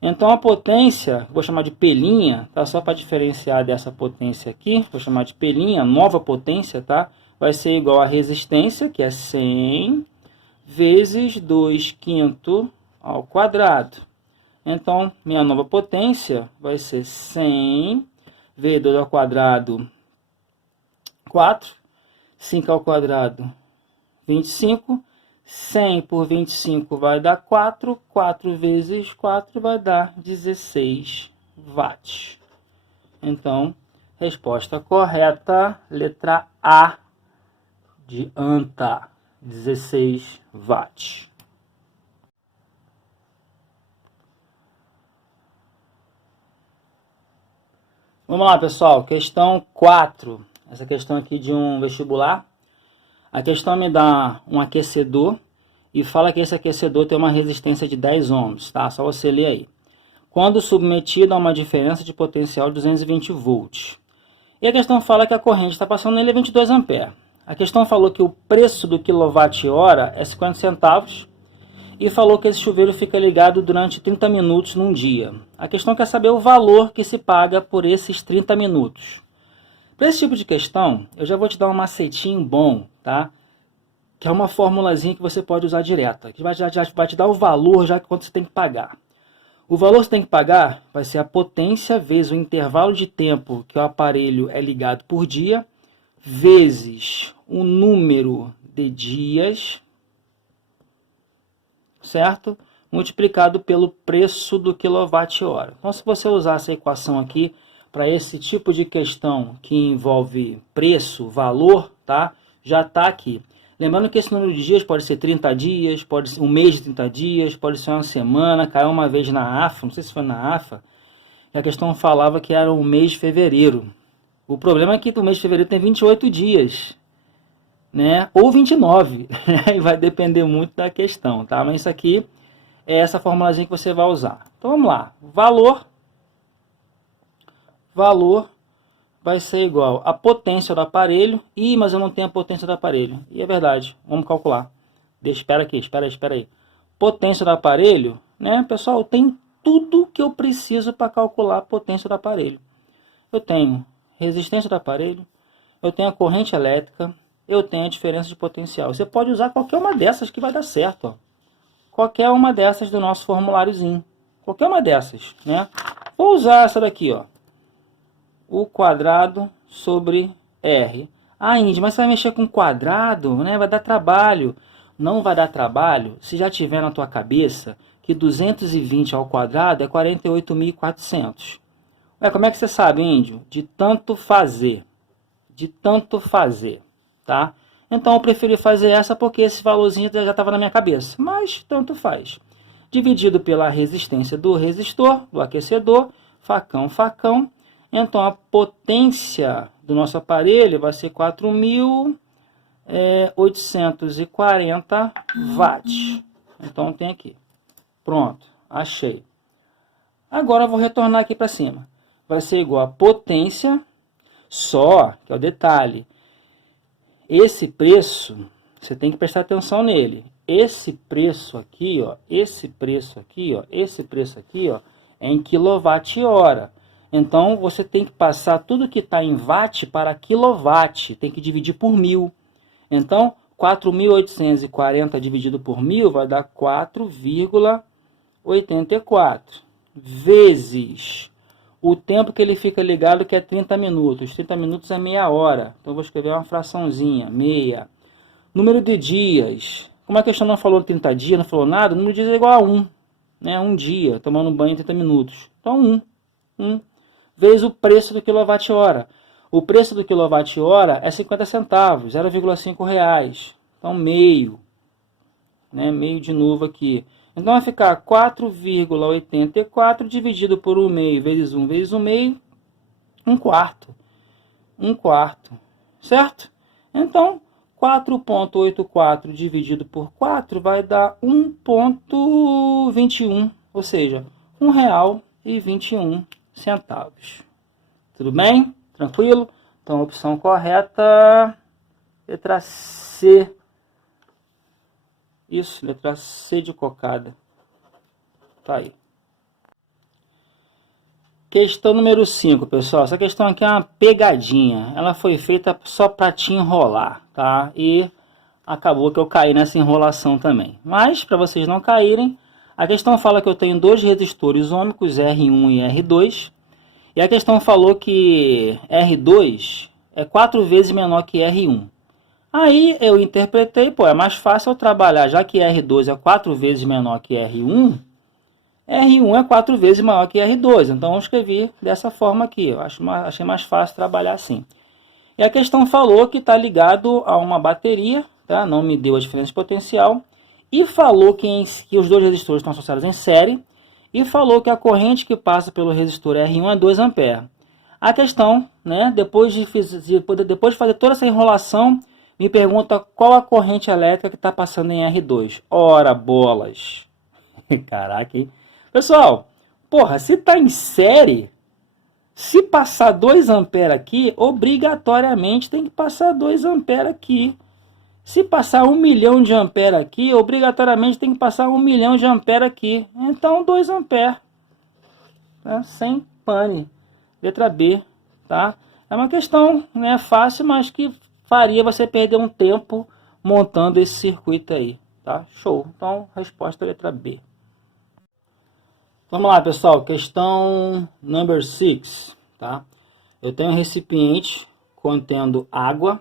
Então, a potência, vou chamar de P'inha, tá? Só para diferenciar dessa potência aqui, vou chamar de P'inha, nova potência, tá? Vai ser igual a resistência, que é 100, vezes 2 quintos ao quadrado. Então, minha nova potência vai ser 100 vezes 2 ao quadrado, 4. 5 ao quadrado, 25. 100 por 25 vai dar 4. 4 vezes 4 vai dar 16 watts. Então, resposta correta, letra A de anta, 16 watts. Vamos lá, pessoal, questão 4. Essa questão aqui de um vestibular. A questão me dá um aquecedor e fala que esse aquecedor tem uma resistência de 10 ohms, tá? Só você ler aí. Quando submetido a uma diferença de potencial de 220 volts. E a questão fala que a corrente está passando nele a 22 amperes. A questão falou que o preço do quilowatt-hora é 50 centavos e falou que esse chuveiro fica ligado durante 30 minutos num dia. A questão quer saber o valor que se paga por esses 30 minutos. Para esse tipo de questão, eu já vou te dar um macetinho bom, tá? Que é uma formulazinha que você pode usar direta, que vai te dar o valor já que quanto você tem que pagar. O valor que você tem que pagar vai ser a potência vezes o intervalo de tempo que o aparelho é ligado por dia, vezes o número de dias, certo? Multiplicado pelo preço do quilowatt-hora. Então, se você usar essa equação aqui, para esse tipo de questão que envolve preço, valor, tá? Já está aqui. Lembrando que esse número de dias pode ser 30 dias, pode ser um mês de 30 dias, pode ser uma semana, caiu uma vez na AFA, não sei se foi na AFA, e a questão falava que era o mês de fevereiro. O problema é que o mês de fevereiro tem 28 dias, né? Ou 29, e vai depender muito da questão, tá? Mas isso aqui é essa formulazinha que você vai usar. Então vamos lá, valor vai ser igual a potência do aparelho. Ih, mas eu não tenho a potência do aparelho. E é verdade, vamos calcular. Espera aí. Potência do aparelho, né, pessoal, tem tudo que eu preciso para calcular a potência do aparelho. Eu tenho resistência do aparelho, eu tenho a corrente elétrica, eu tenho a diferença de potencial. Você pode usar qualquer uma dessas que vai dar certo, ó. Qualquer uma dessas do nosso formuláriozinho. Qualquer uma dessas, né? Vou usar essa daqui, ó. O quadrado sobre R. Ah, Indy, mas você vai mexer com quadrado, né? Vai dar trabalho. Não vai dar trabalho se já tiver na tua cabeça que 220 ao quadrado é 48.400. Como é que você sabe, índio? De tanto fazer. De tanto fazer, tá? Então eu preferi fazer essa porque esse valorzinho já estava na minha cabeça. Mas tanto faz. Dividido pela resistência do resistor, do aquecedor, facão, facão. Então a potência do nosso aparelho vai ser 4.840 watts. Então tem aqui. Pronto, achei. Agora eu vou retornar aqui para cima. Vai ser igual a potência, só que é o detalhe. Esse preço, você tem que prestar atenção nele. Esse preço aqui, ó, esse preço aqui, ó, é em quilowatt-hora. Então você tem que passar tudo que está em watt para quilowatt. Tem que dividir por 1000. Então 4.840 dividido por 1000 vai dar 4,84 vezes o tempo que ele fica ligado, que é 30 minutos. 30 minutos é meia hora. Então eu vou escrever uma fraçãozinha, meia. Número de dias. Como a questão não falou 30 dias, não falou nada, o número de dias é igual a 1. Né? Um dia, tomando banho em 30 minutos. Então 1 vezes o preço do quilowatt-hora. O preço do quilowatt-hora é 50 centavos, 0,5 reais. Então meio. Né? Meio de novo aqui. Então vai ficar 4,84 dividido por 1 meio vezes 1 vezes 1 meio, 1 quarto. 1 quarto, certo? Então 4,84 dividido por 4 vai dar 1,21, ou seja, R$1,21. Tudo bem? Tranquilo? Então a opção correta, letra C. Isso, letra C de cocada. Tá aí. Questão número 5, pessoal. Essa questão aqui é uma pegadinha. Ela foi feita só para te enrolar, tá? E acabou que eu caí nessa enrolação também. Mas, para vocês não caírem, a questão fala que eu tenho dois resistores ômicos, R1 e R2. E a questão falou que R2 é 4 vezes menor que R1. Aí eu interpretei, é mais fácil eu trabalhar, já que R2 é 4 vezes menor que R1, R1 é 4 vezes maior que R2. Então eu escrevi dessa forma aqui, achei mais fácil trabalhar assim. E a questão falou que está ligado a uma bateria, tá? Não me deu a diferença de potencial, e falou que os dois resistores estão associados em série, e falou que a corrente que passa pelo resistor R1 é 2 A. A questão, né, depois de fazer toda essa enrolação, me pergunta qual a corrente elétrica que está passando em R2. Ora, bolas! Caraca, hein? Pessoal, se está em série, se passar 2 A aqui, obrigatoriamente tem que passar 2 A aqui. Se passar 1 milhão de ampere aqui, obrigatoriamente tem que passar 1 milhão de ampere aqui. Então 2 A. Tá? Sem pane. Letra B, tá? É uma questão, né, fácil, mas que faria você perder um tempo montando esse circuito aí, tá? Show. Então, resposta é letra B. Vamos lá, pessoal. Questão number 6, tá? Eu tenho um recipiente contendo água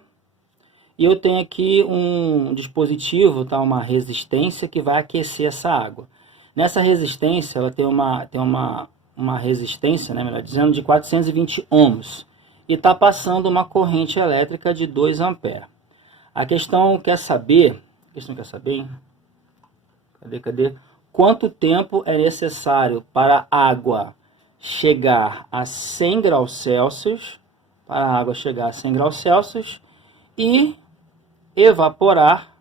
e eu tenho aqui um dispositivo, tá? Uma resistência que vai aquecer essa água. Nessa resistência, ela tem uma resistência, né, melhor dizendo, de 420 ohms. E está passando uma corrente elétrica de 2 A. A questão quer saber, hein? Cadê? Quanto tempo é necessário para a água chegar a 100 graus Celsius, e evaporar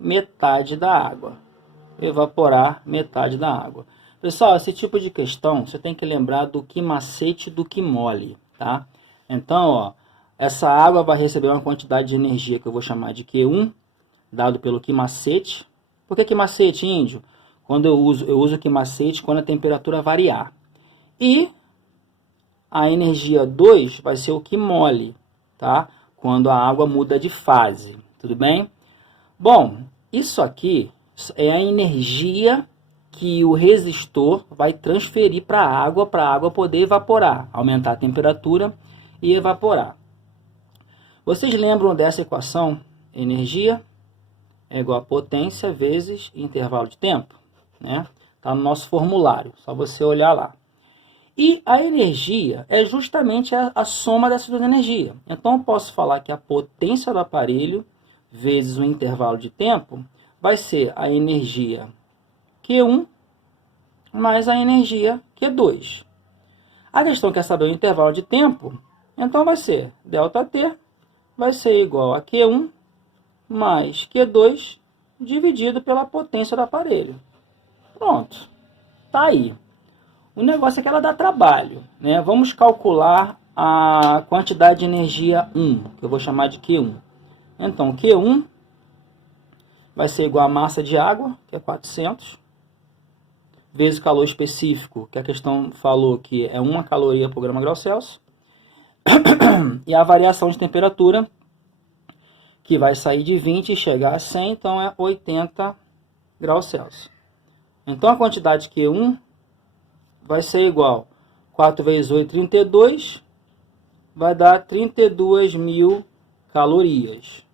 metade da água. Pessoal, esse tipo de questão, você tem que lembrar do que macete e do que mole, tá? Então, essa água vai receber uma quantidade de energia que eu vou chamar de Q1, dado pelo que macete. Por que macete, índio? Quando eu uso que macete quando a temperatura variar. E a energia 2 vai ser o que mole, tá? Quando a água muda de fase, tudo bem? Bom, isso aqui é a energia que o resistor vai transferir para a água poder evaporar, aumentar a temperatura e evaporar. Vocês lembram dessa equação? Energia é igual a potência vezes intervalo de tempo, né? Está no nosso formulário, só você olhar lá. E a energia é justamente a soma dessas duas energias. Então, eu posso falar que a potência do aparelho vezes o intervalo de tempo vai ser a energia Q1 mais a energia Q2. A questão quer saber o intervalo de tempo, então vai ser ΔT vai ser igual a Q1 mais Q2 dividido pela potência do aparelho. Pronto, tá aí. O negócio é que ela dá trabalho, né? Vamos calcular a quantidade de energia 1, que eu vou chamar de Q1. Então, Q1 vai ser igual a massa de água, que é 400, vezes o calor específico, que a questão falou que é 1 caloria por grama grau Celsius, e a variação de temperatura, que vai sair de 20 e chegar a 100, então é 80 graus Celsius. Então a quantidade Q1 vai ser igual 4 vezes 8, 32, vai dar 32.000 calorias.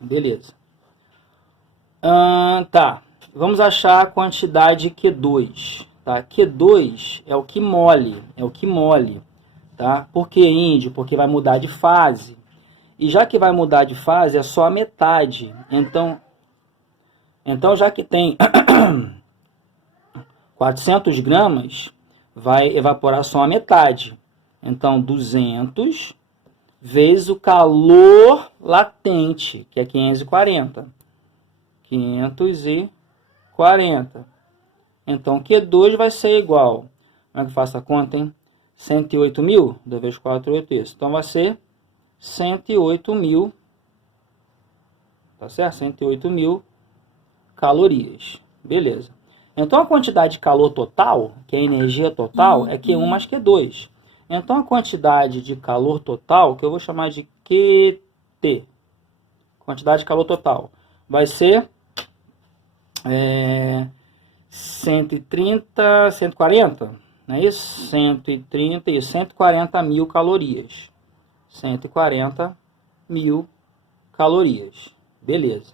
Beleza. Tá. Vamos achar a quantidade Q2. Tá? Q2 é o que mole. Tá? Por que índio? Porque vai mudar de fase. E já que vai mudar de fase, é só a metade. Então já que tem 400 gramas, vai evaporar só a metade. Então, 200 vezes o calor latente, que é 540. 540. Então, Q2 vai ser igual. Como é que eu faço a conta, hein? 108.000? 2 vezes 4, 8, isso. Então, vai ser 108.000. Tá certo? 108.000 calorias. Beleza. Então, a quantidade de calor total, que é a energia total, é Q1 mais Q2. Então, a quantidade de calor total, que eu vou chamar de QT, quantidade de calor total, vai ser 130, 140, não é isso? 130 e 140.000 calorias. 140.000 calorias. Beleza.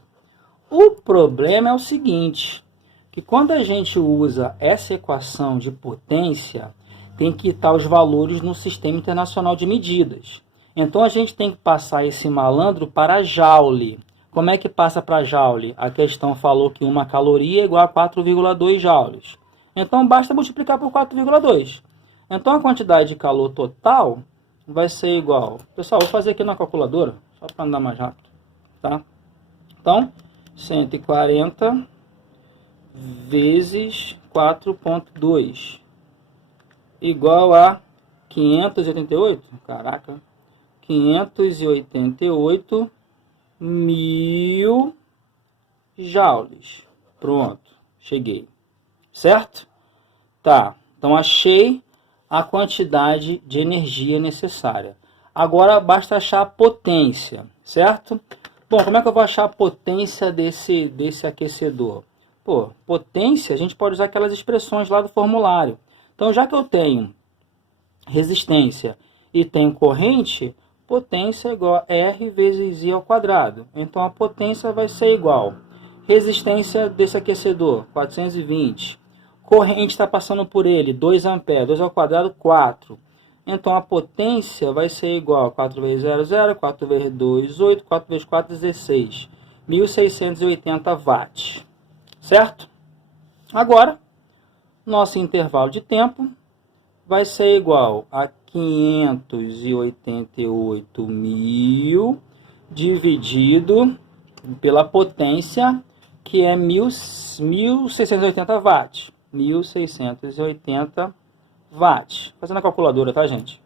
O problema é o seguinte, que quando a gente usa essa equação de potência, tem que estar os valores no Sistema Internacional de Medidas. Então, a gente tem que passar esse malandro para Joule. Como é que passa para Joule? A questão falou que 1 caloria é igual a 4,2 joules. Então, basta multiplicar por 4,2. Então, a quantidade de calor total vai ser igual... Pessoal, vou fazer aqui na calculadora, só para andar mais rápido. Tá? Então, 140 vezes 4,2 igual a 588, caraca, 588.000 joules. Pronto, cheguei. Certo? Tá, então achei a quantidade de energia necessária. Agora basta achar a potência, certo? Bom, como é que eu vou achar a potência desse aquecedor? Pô, potência, a gente pode usar aquelas expressões lá do formulário. Então, já que eu tenho resistência e tenho corrente, potência é igual a R vezes I ao quadrado. Então, a potência vai ser igual. Resistência desse aquecedor, 420. Corrente está passando por ele, 2 amperes. 2 ao quadrado, 4. Então, a potência vai ser igual a 4 vezes 0, 0. 4 vezes 2, 8. 4 vezes 4, 16. 1.680 watts. Certo? Agora, nosso intervalo de tempo vai ser igual a 588.000 dividido pela potência, que é 1.680 watts. 1.680 watts. Fazendo a calculadora, tá, gente?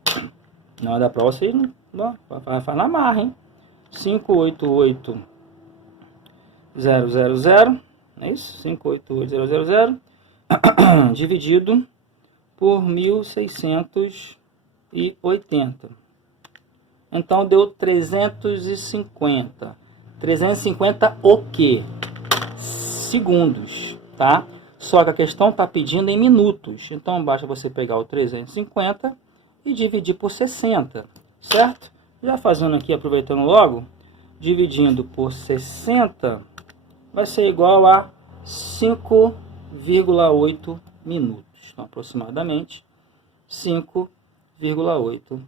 Não dá para vocês, não. Vai na marra, hein? 588.000, não é isso? 588.000 dividido por 1.680. Então deu 350. 350 o quê? Segundos, tá? Só que a questão está pedindo em minutos. Então basta você pegar o 350 e dividir por 60, certo? Já fazendo aqui, aproveitando logo, dividindo por 60, vai ser igual a 5,8 minutos. Então, aproximadamente 5,8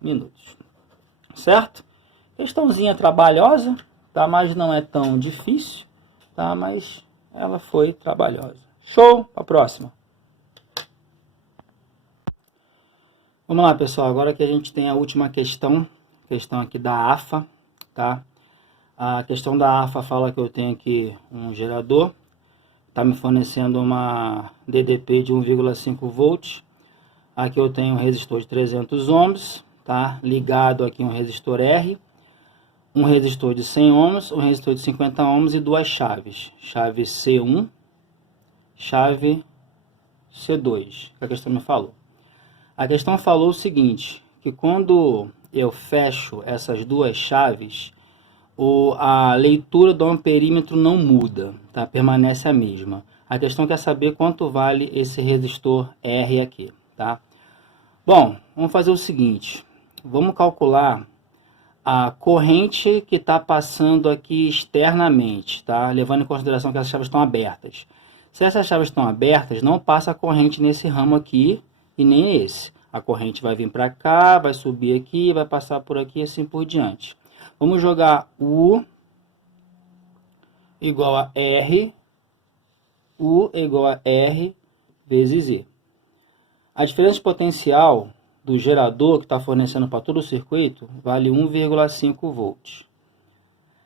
minutos. Certo? Questãozinha trabalhosa, tá? Mas não é tão difícil, tá? Mas ela foi trabalhosa. Show! A próxima. Vamos lá, pessoal. Agora que a gente tem a última questão aqui da AFA, tá? A questão da AFA fala que eu tenho aqui um gerador, tá me fornecendo uma DDP de 1,5 volts. Aqui eu tenho um resistor de 300 ohms, tá? Ligado aqui um resistor R, um resistor de 100 ohms, um resistor de 50 ohms e duas chaves. Chave C1, chave C2, que a questão me falou. A questão falou o seguinte, que quando eu fecho essas duas chaves, a leitura do amperímetro não muda, tá? Permanece a mesma. A questão quer saber quanto vale esse resistor R aqui, tá? Bom, vamos fazer o seguinte, vamos calcular a corrente que está passando aqui externamente, tá? Levando em consideração que essas chaves estão abertas. Se essas chaves estão abertas, não passa a corrente nesse ramo aqui e nem esse. A corrente vai vir para cá, vai subir aqui, vai passar por aqui e assim por diante. Vamos jogar U igual a R, U igual a R vezes I. A diferença de potencial do gerador que está fornecendo para todo o circuito vale 1,5 volts.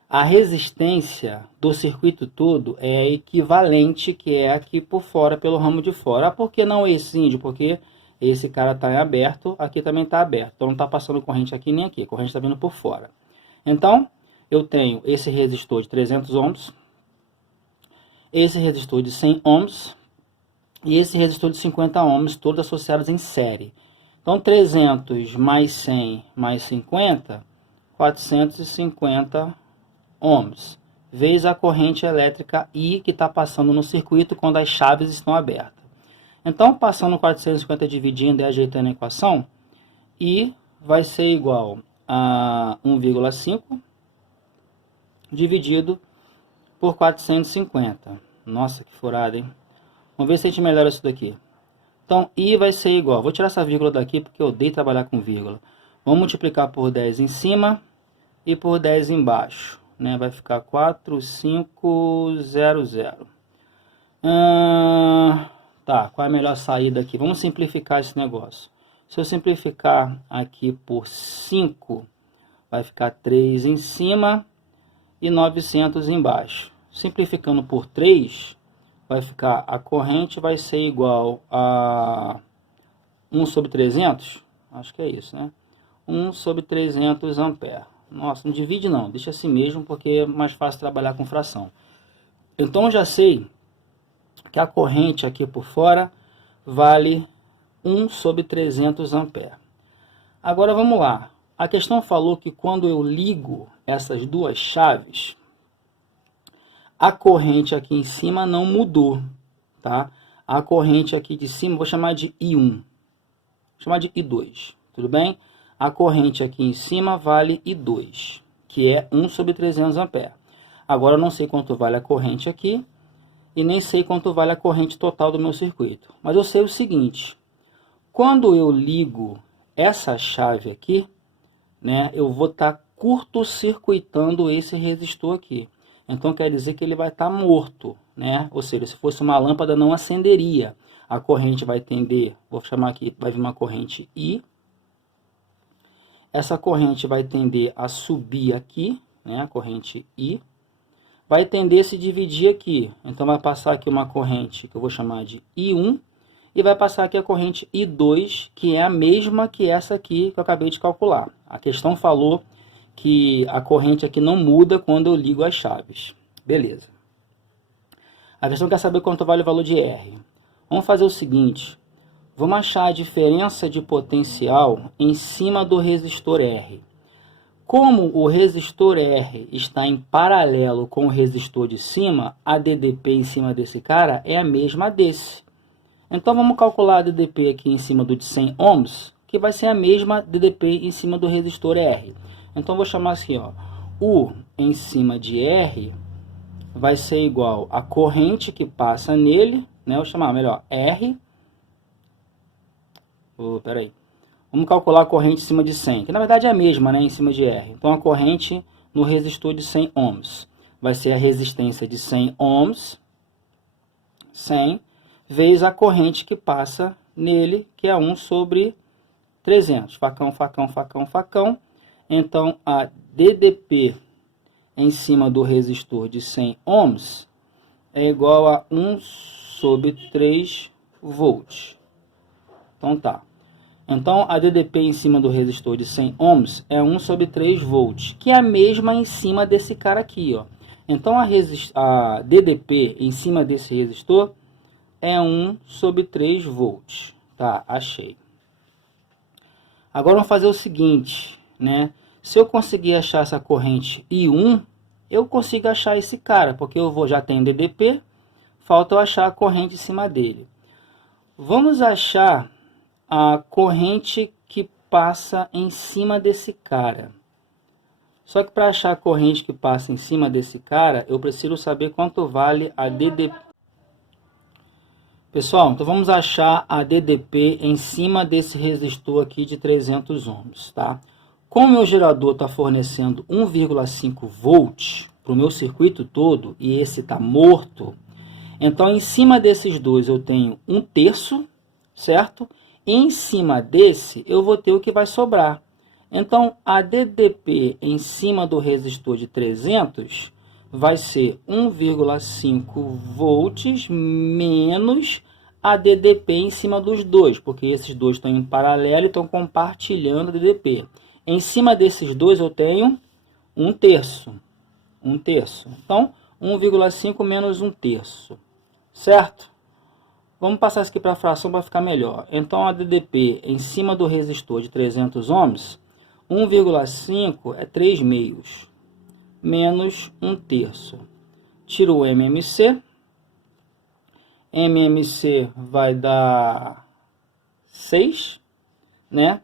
A resistência do circuito todo é a equivalente, que é aqui por fora, pelo ramo de fora. Ah, por que não esse índio? Porque esse cara está em aberto, aqui também está aberto. Então não está passando corrente aqui nem aqui, a corrente está vindo por fora. Então, eu tenho esse resistor de 300 ohms, esse resistor de 100 ohms e esse resistor de 50 ohms, todos associados em série. Então, 300 mais 100 mais 50, 450 ohms, vezes a corrente elétrica I que está passando no circuito quando as chaves estão abertas. Então, passando 450 dividindo e ajeitando a equação, I vai ser igual a 1,5 dividido por 450. Nossa, que furada, hein? Vamos ver se a gente melhora isso daqui. Então, I vai ser igual, vou tirar essa vírgula daqui porque eu odeio trabalhar com vírgula. Vamos multiplicar por 10 em cima e por 10 embaixo, né? Vai ficar 4500. Tá, qual é a melhor saída aqui? Vamos simplificar esse negócio. Se eu simplificar aqui por 5, vai ficar 3 em cima e 900 embaixo. Simplificando por 3, vai ficar, a corrente vai ser igual a 1 sobre 300, acho que é isso, né? 1 sobre 300 ampere. Nossa, não divide não, deixa assim mesmo, porque é mais fácil trabalhar com fração. Então, já sei que a corrente aqui por fora vale 1 sobre 300 ampere. Agora, vamos lá. A questão falou que quando eu ligo essas duas chaves, a corrente aqui em cima não mudou, tá? A corrente aqui de cima, vou chamar de I1, vou chamar de I2, tudo bem? A corrente aqui em cima vale I2, que é 1 sobre 300 ampere. Agora eu não sei quanto vale a corrente aqui e nem sei quanto vale a corrente total do meu circuito. Mas eu sei o seguinte, quando eu ligo essa chave aqui, né, eu vou estar curto-circuitando esse resistor aqui. Então quer dizer que ele vai estar morto, né? Ou seja, se fosse uma lâmpada não acenderia. A corrente vai tender, vou chamar aqui, vai vir uma corrente I. Essa corrente vai tender a subir aqui, né? A corrente I. Vai tender a se dividir aqui. Então vai passar aqui uma corrente que eu vou chamar de I1. E vai passar aqui a corrente I2, que é a mesma que essa aqui que eu acabei de calcular. A questão falou que a corrente aqui não muda quando eu ligo as chaves. Beleza. A questão quer saber quanto vale o valor de R. Vamos fazer o seguinte. Vamos achar a diferença de potencial em cima do resistor R. Como o resistor R está em paralelo com o resistor de cima, a DDP em cima desse cara é a mesma desse. Então vamos calcular a DDP aqui em cima do de 100 ohms, que vai ser a mesma DDP em cima do resistor R. Então vou chamar assim, ó, U em cima de R vai ser igual a corrente que passa nele, né? Eu vou chamar melhor R. Peraí. Vamos calcular a corrente em cima de 100, que na verdade é a mesma, né? Em cima de R. Então a corrente no resistor de 100 ohms vai ser a resistência de 100 ohms, 100, vezes a corrente que passa nele, que é 1 sobre 300. Facão, facão, facão, facão. Então a DDP em cima do resistor de 100 ohms é igual a 1 sobre 3 volts. Então tá. Então a DDP em cima do resistor de 100 ohms é 1 sobre 3 volts, que é a mesma em cima desse cara aqui, ó. Então a DDP em cima desse resistor é 1 sobre 3 volts. Tá, achei. Agora vamos fazer o seguinte, né? Se eu conseguir achar essa corrente I1, eu consigo achar esse cara, porque eu já tenho DDP, falta eu achar a corrente em cima dele. Vamos achar a corrente que passa em cima desse cara. Só que para achar a corrente que passa em cima desse cara, eu preciso saber quanto vale a DDP. Pessoal, então vamos achar a DDP em cima desse resistor aqui de 300 ohms, tá? Como o meu gerador está fornecendo 1,5 volts para o meu circuito todo, e esse está morto, então em cima desses dois eu tenho 1/3, certo? E em cima desse eu vou ter o que vai sobrar. Então a DDP em cima do resistor de 300 vai ser 1,5 volts menos a DDP em cima dos dois, porque esses dois estão em paralelo e estão compartilhando a DDP. Em cima desses dois eu tenho 1/3. 1/3. Então, 1,5 menos 1/3. Certo? Vamos passar isso aqui para a fração para ficar melhor. Então, a DDP em cima do resistor de 300 ohms, 1,5 é 3 meios, menos 1/3. Tiro o MMC. MMC vai dar 6, né?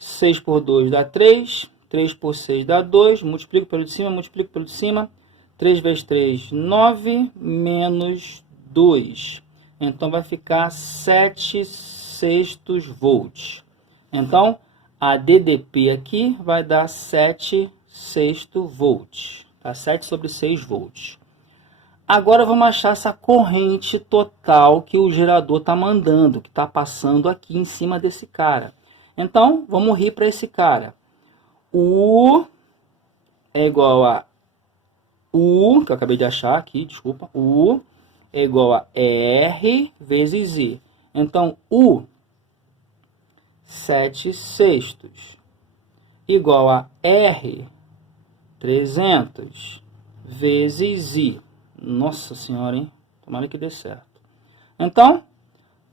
6 por 2 dá 3. 3 por 6 dá 2. Multiplico pelo de cima, multiplico pelo de cima. 3 vezes 3, 9, menos 2. Então, vai ficar 7/6 volts. Então, a DDP aqui vai dar 7/6 volts. Tá? 7 sobre 6 volts. Agora, vamos achar essa corrente total que o gerador está mandando, que está passando aqui em cima desse cara. Então, vamos rir para esse cara. U é igual a U, que eu acabei de achar aqui, desculpa. U é igual a R vezes I. Então, U 7/6 igual a R 300 vezes I. Nossa senhora, hein? Tomara que dê certo. Então,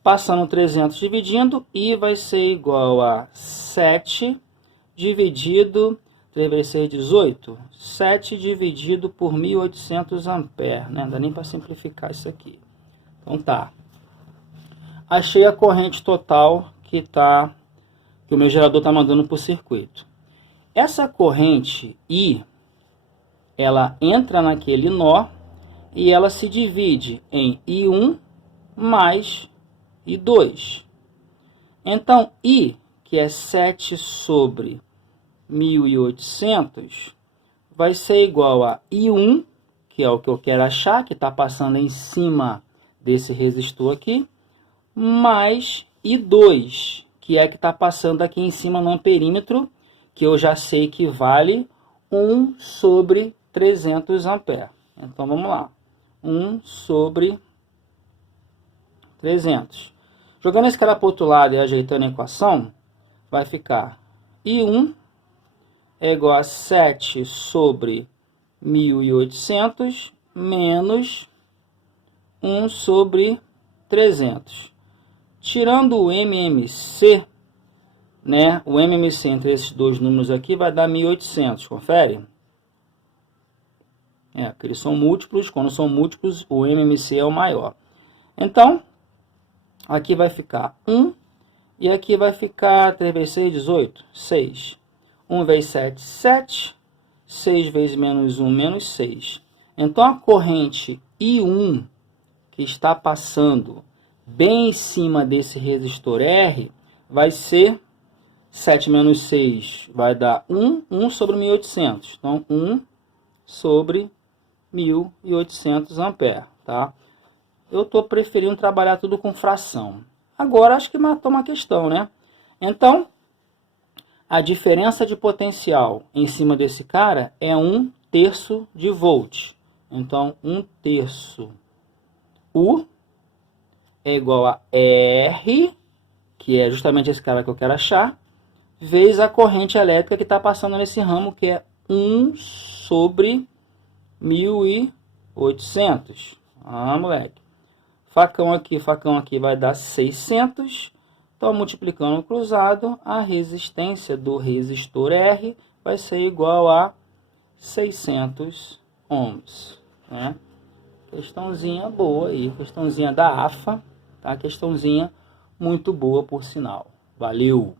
passando 300 dividindo, I vai ser igual a 7 dividido, 3 vezes 6, 18. 7 dividido por 1.800 amperes, né? Não dá nem para simplificar isso aqui. Então tá. Achei a corrente total que o meu gerador está mandando para o circuito. Essa corrente I, ela entra naquele nó e ela se divide em I1 mais I2. Então, I, que é 7 sobre 1.800, vai ser igual a I1, que é o que eu quero achar, que está passando em cima desse resistor aqui, mais I2, que é que está passando aqui em cima no perímetro, que eu já sei que vale 1 sobre 300 amperes. Então, vamos lá. 1 sobre 300. Jogando esse cara para o outro lado e ajeitando a equação, vai ficar I1 é igual a 7 sobre 1.800 menos 1 sobre 300. Tirando o MMC, né? O MMC entre esses dois números aqui vai dar 1.800, confere? Porque eles são múltiplos, quando são múltiplos, o MMC é o maior. Então, aqui vai ficar 1, e aqui vai ficar 3 vezes 6, 18, 6. 1 vezes 7, 7. 6 vezes menos 1, menos 6. Então, a corrente I1, que está passando bem em cima desse resistor R, vai ser 7 menos 6 vai dar 1 sobre 1.800. Então, 1 sobre 1.800 amperes, tá? Eu estou preferindo trabalhar tudo com fração. Agora, acho que matou uma questão, né? Então, a diferença de potencial em cima desse cara é 1/3 de volt. Então, 1/3 U é igual a R, que é justamente esse cara que eu quero achar, vezes a corrente elétrica que está passando nesse ramo, que é 1 sobre 1.800. Ah, moleque. Facão aqui vai dar 600. Então, multiplicando o cruzado, a resistência do resistor R vai ser igual a 600 ohms. Né? Questãozinha boa aí, questãozinha da AFA, tá? Questãozinha muito boa, por sinal. Valeu!